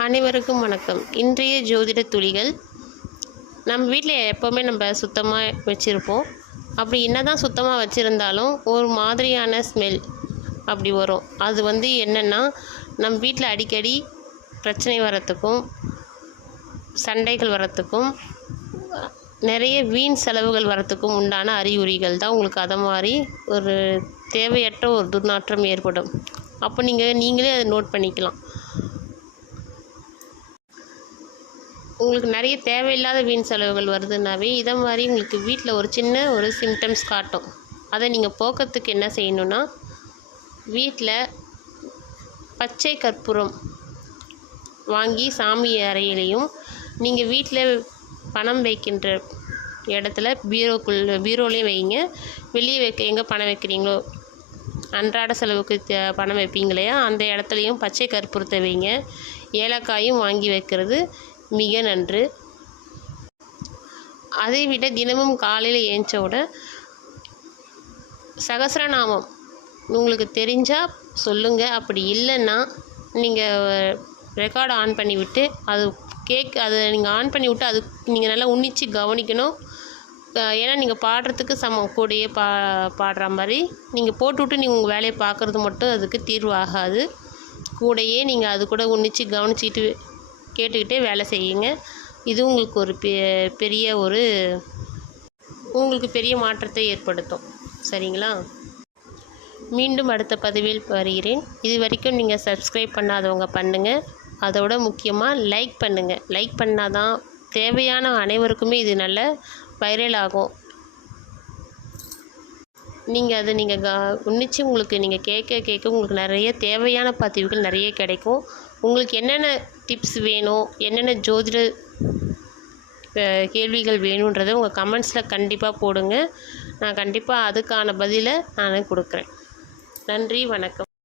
அனைவருக்கும் வணக்கம். இன்றைய ஜோதிட துளிகள். நம்ம வீட்டில் எப்போவுமே நம்ம சுத்தமாக வச்சுருப்போம். அப்படி என்னதான் சுத்தமாக வச்சுருந்தாலும் ஒரு மாதிரியான ஸ்மெல் அப்படி வரும். அது என்னென்னா, நம்ம வீட்டில் அடிக்கடி பிரச்சனை வரத்துக்கும், சண்டைகள் வரத்துக்கும், நிறைய வீண் செலவுகள் வரத்துக்கும் உண்டான அறிகுறிகள் தான். உங்களுக்கு அதை மாதிரி ஒரு தேவையற்ற ஒரு துர்நாற்றம் ஏற்படும். அப்போ நீங்களே அதை நோட் பண்ணிக்கலாம். உங்களுக்கு நிறைய தேவையில்லாத வீண் செலவுகள் வருதுன்னாவே இதை மாதிரி உங்களுக்கு வீட்டில் ஒரு சின்ன ஒரு சிம்டம்ஸ் காட்டும். அதை நீங்கள் போக்கிறதுக்கு என்ன செய்யணுன்னா, வீட்டில் பச்சை கற்பூரம் வாங்கி சாமி அறையிலையும், நீங்கள் வீட்டில் பணம் வைக்கின்ற இடத்துல பீரோலையும் வைங்க. வெளியே எங்கே பணம் வைக்கிறீங்களோ, அன்றாட செலவுக்கு பணம் வைப்பீங்க இல்லையா, அந்த இடத்துலையும் பச்சை கற்பூரத்தை வைங்க. ஏலக்காயும் வாங்கி வைக்கிறது மிக நன்று. அதை விட தினமும் காலையில் ஏஞ்சோட சகஸ்ரநாமம் உங்களுக்கு தெரிஞ்சால் சொல்லுங்கள். அப்படி இல்லைன்னா நீங்கள் ரெக்கார்டை ஆன் பண்ணி விட்டு அதை நீங்கள் ஆன் பண்ணி விட்டு அது நீங்கள் நல்லா உன்னிச்சு கவனிக்கணும். ஏன்னா நீங்கள் பாடுறதுக்கு கூடயே பாடுற மாதிரி நீங்கள் போட்டுவிட்டு நீங்கள் உங்கள் வேலையை பார்க்குறது மட்டும் அதுக்கு தீர்வு ஆகாது. கூடையே நீங்கள் அது கூட உன்னிச்சு கவனிச்சிக்கிட்டு கேட்டுக்கிட்டே வேலை செய்யுங்க. இது உங்களுக்கு ஒரு பெரிய மாற்றத்தை ஏற்படுத்தும். சரிங்களா? மீண்டும் அடுத்த பதிவில் வருகிறேன். இது வரைக்கும் நீங்கள் சப்ஸ்கிரைப் பண்ணாதவங்க பண்ணுங்கள். அதோட முக்கியமாக லைக் பண்ணுங்கள். லைக் பண்ணால் தான் தேவையான அனைவருக்குமே இது நல்ல வைரல் ஆகும். நீங்கள் உன்னிச்சு உங்களுக்கு நீங்கள் கேட்க உங்களுக்கு நிறைய தேவையான பதிவுகள் நிறைய கிடைக்கும். உங்களுக்கு என்னென்ன டிப்ஸ் வேணும், என்னென்ன ஜோதிட கேள்விகள் வேணுன்றதை உங்கள் கமெண்ட்ஸில் கண்டிப்பாக போடுங்க. நான் கண்டிப்பாக அதுக்கான பதிலை நான் கொடுக்குறேன். நன்றி, வணக்கம்.